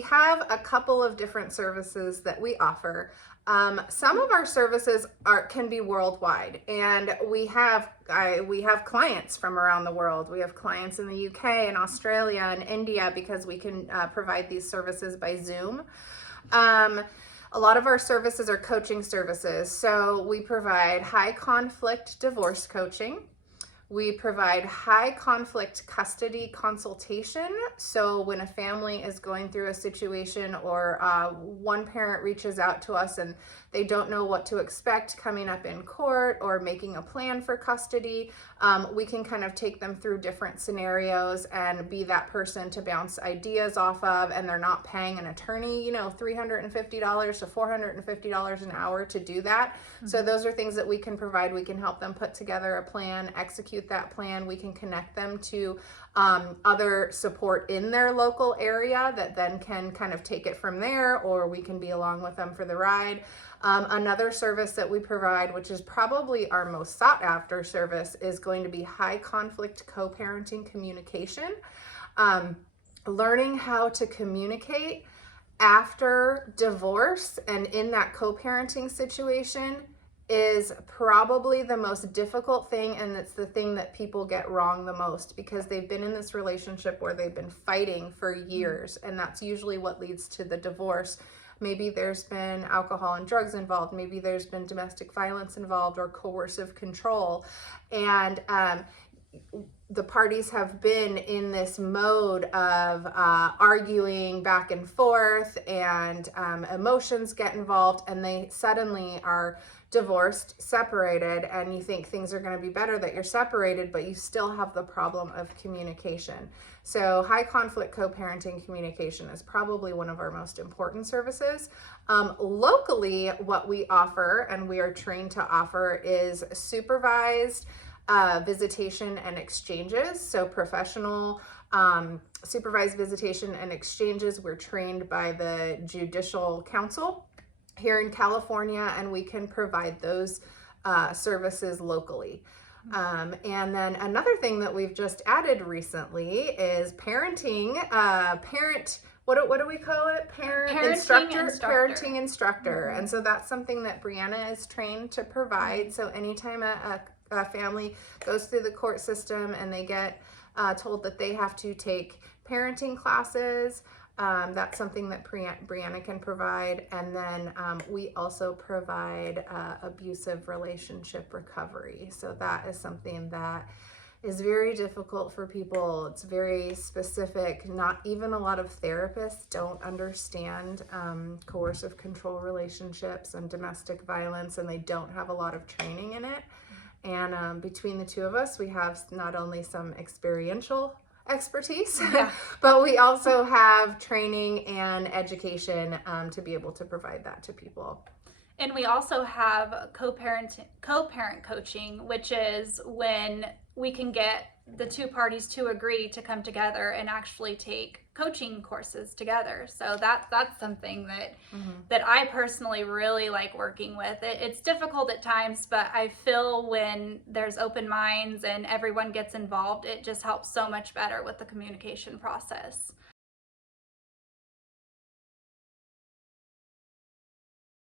we have a couple of different services that we offer. Some of our services can be worldwide, and we have clients from around the world. We have clients in the UK and Australia and India because we can provide these services by Zoom. A lot of our services are coaching services. So we provide high conflict divorce coaching. We provide high conflict custody consultation. So when a family is going through a situation or one parent reaches out to us and they don't know what to expect coming up in court or making a plan for custody, we can kind of take them through different scenarios and be that person to bounce ideas off of, and they're not paying an attorney, $350 to $450 an hour to do that. Mm-hmm. So those are things that we can provide. We can help them put together a plan, execute that plan. We can connect them to other support in their local area that then can kind of take it from there, or we can be along with them for the ride. Another service that we provide, which is probably our most sought after service, is going to be high conflict co-parenting communication. Learning how to communicate after divorce and in that co-parenting situation is probably the most difficult thing, and it's the thing that people get wrong the most because they've been in this relationship where they've been fighting for years, and that's usually what leads to the divorce. Maybe there's been alcohol and drugs involved, maybe there's been domestic violence involved or coercive control, and the parties have been in this mode of arguing back and forth, and emotions get involved, and they suddenly are divorced, separated, and you think things are going to be better that you're separated, but you still have the problem of communication. So high conflict co-parenting communication is probably one of our most important services. Locally, what we offer and we are trained to offer is supervised visitation and exchanges. So professional supervised visitation and exchanges, we're trained by the Judicial Council here in California, and we can provide those services locally. And then another thing that we've just added recently is parenting, what do we call it? Parenting instructor. Mm-hmm. And so that's something that Brianna is trained to provide. So anytime a family goes through the court system and they get told that they have to take parenting classes, that's something that Brianna can provide. And then we also provide abusive relationship recovery. So that is something that is very difficult for people. It's very specific. Not even a lot of therapists don't understand coercive control relationships and domestic violence, and they don't have a lot of training in it. And between the two of us, we have not only some experiential expertise, but we also have training and education to be able to provide that to people. And we also have co-parent coaching, which is when we can get the two parties to agree to come together and actually take coaching courses together. So that's something that that I personally really like working with. It's difficult at times, but I feel when there's open minds and everyone gets involved, it just helps so much better with the communication process.